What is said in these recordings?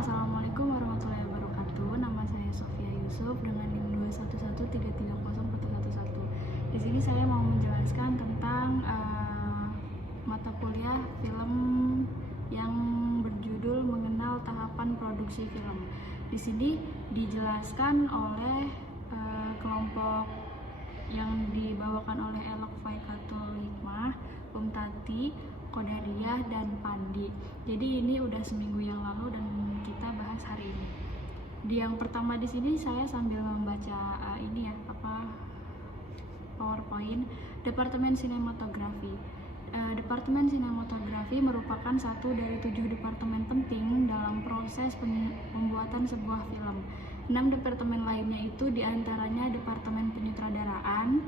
Assalamualaikum warahmatullahi wabarakatuh. Nama saya Sofia Yusuf dengan NIM 211330111. Di sini saya mau menjelaskan tentang mata kuliah film yang berjudul Mengenal Tahapan Produksi Film. Di sini dijelaskan oleh kelompok yang dibawakan oleh Elok Faikatul Hikmah, Tati, Qadariyah, dan Pandi. Jadi ini udah seminggu yang lalu dan kita bahas hari ini. Yang pertama di sini saya sambil membaca PowerPoint. Departemen Sinematografi. Departemen Sinematografi merupakan satu dari 7 departemen penting dalam proses pembuatan sebuah film. 6 departemen lainnya itu diantaranya Departemen Penyutradaraan,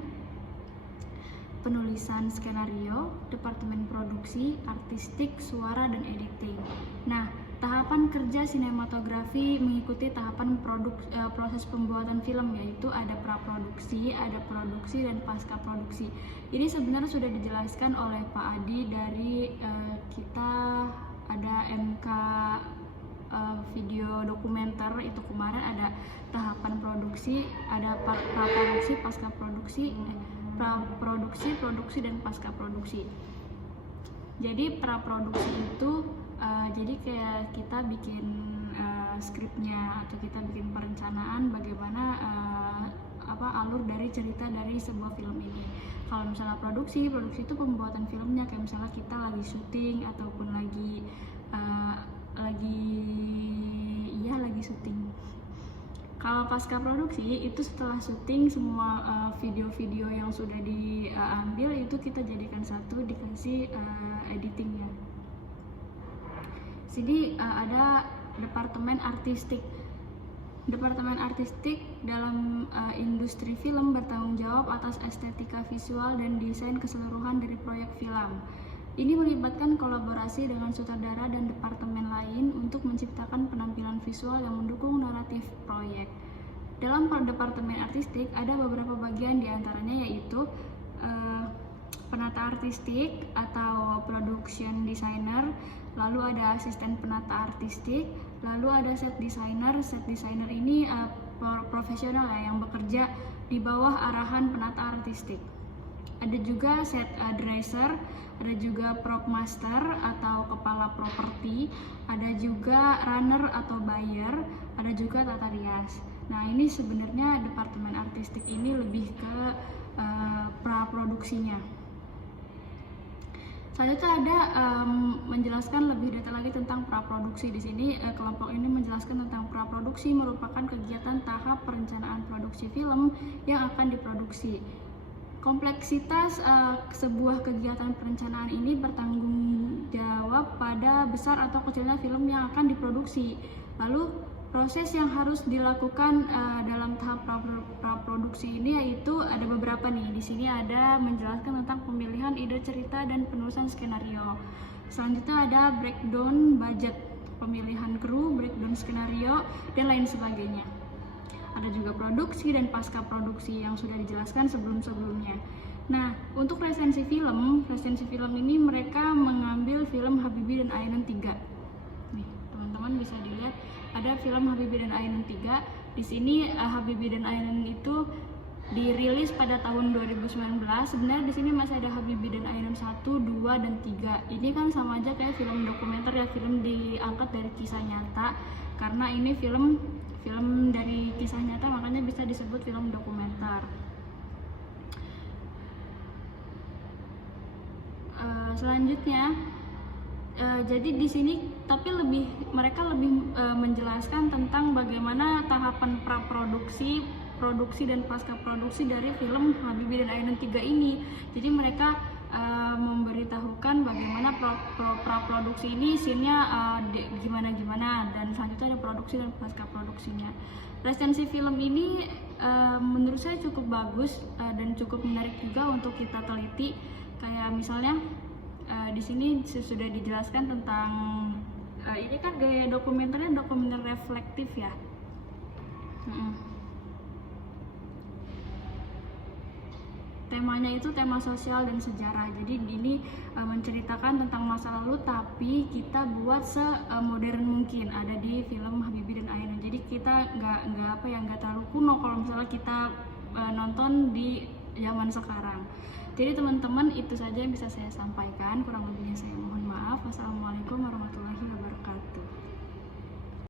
Penulisan Skenario, Departemen Produksi, Artistik, Suara, dan Editing. Nah, tahapan kerja sinematografi mengikuti tahapan proses pembuatan film, yaitu ada praproduksi, ada produksi, dan pasca produksi. Ini sebenarnya sudah dijelaskan oleh Pak Adi dari kita ada MK video dokumenter itu kemarin. Ada tahapan produksi, ada praproduksi, pasca produksi, praproduksi, produksi, dan pasca produksi. Jadi praproduksi itu jadi kayak kita bikin skripnya atau kita bikin perencanaan bagaimana alur dari cerita dari sebuah film ini. Kalau misalnya produksi itu pembuatan filmnya, kayak misalnya kita lagi syuting ataupun lagi syuting. Kalau pasca produksi itu setelah syuting semua video-video yang sudah diambil itu kita jadikan satu, dikasih editingnya. Sini ada Departemen Artistik. Departemen Artistik dalam industri film bertanggung jawab atas estetika visual dan desain keseluruhan dari proyek film. Ini melibatkan kolaborasi dengan sutradara dan departemen lain untuk menciptakan penampilan visual yang mendukung naratif proyek. Dalam departemen artistik ada beberapa bagian, diantaranya yaitu penata artistik atau production designer, lalu ada asisten penata artistik, lalu ada set designer. Set designer ini profesional yang bekerja di bawah arahan penata artistik. Ada juga set dresser, ada juga prop master atau kepala properti, ada juga runner atau buyer, ada juga tata rias. Nah, ini sebenarnya departemen artistik ini lebih ke praproduksinya. Selanjutnya ada menjelaskan lebih detail lagi tentang praproduksi. Di sini kelompok ini menjelaskan tentang praproduksi merupakan kegiatan tahap perencanaan produksi film yang akan diproduksi. Kompleksitas sebuah kegiatan perencanaan ini bertanggung jawab pada besar atau kecilnya film yang akan diproduksi. Lalu proses yang harus dilakukan dalam tahap praproduksi ini yaitu ada beberapa nih. Di sini ada menjelaskan tentang pemilihan ide cerita dan penulisan skenario. Selanjutnya ada breakdown budget, pemilihan kru, breakdown skenario, dan lain sebagainya. Ada juga produksi dan pasca produksi yang sudah dijelaskan sebelum-sebelumnya. Nah, untuk resensi film ini mereka mengambil film Habibie dan Ainun 3. Nih, teman-teman bisa dilihat ada film Habibie dan Ainun 3. Di sini Habibie dan Ainun itu dirilis pada tahun 2019. Sebenarnya di sini masih ada Habibie dan Ainun 1, 2, dan 3. Ini kan sama aja kayak film dokumenter ya, film diangkat dari kisah nyata. Karena ini film dari kisah nyata, makanya bisa disebut film dokumenter. Selanjutnya jadi di sini tapi mereka lebih menjelaskan tentang bagaimana tahapan praproduksi, produksi, dan pasca produksi dari film Habibie dan Ainun 3 ini. Jadi mereka memberitahukan bagaimana praproduksi ini scene-nya gimana, dan selanjutnya ada produksi dan pasca produksinya. Resensi film ini menurut saya cukup bagus dan cukup menarik juga untuk kita teliti. Kayak misalnya di sini sudah dijelaskan tentang ini kan gaya dokumenternya dokumenter reflektif ya. temanya itu tema sosial dan sejarah. Jadi ini menceritakan tentang masa lalu tapi kita buat semodern mungkin, ada di film Habibie dan Ainun. Jadi kita nggak terlalu kuno kalau misalnya kita nonton di zaman sekarang. Jadi teman-teman, itu saja yang bisa saya sampaikan, kurang lebihnya saya mohon maaf. Wassalamualaikum warahmatullahi wabarakatuh.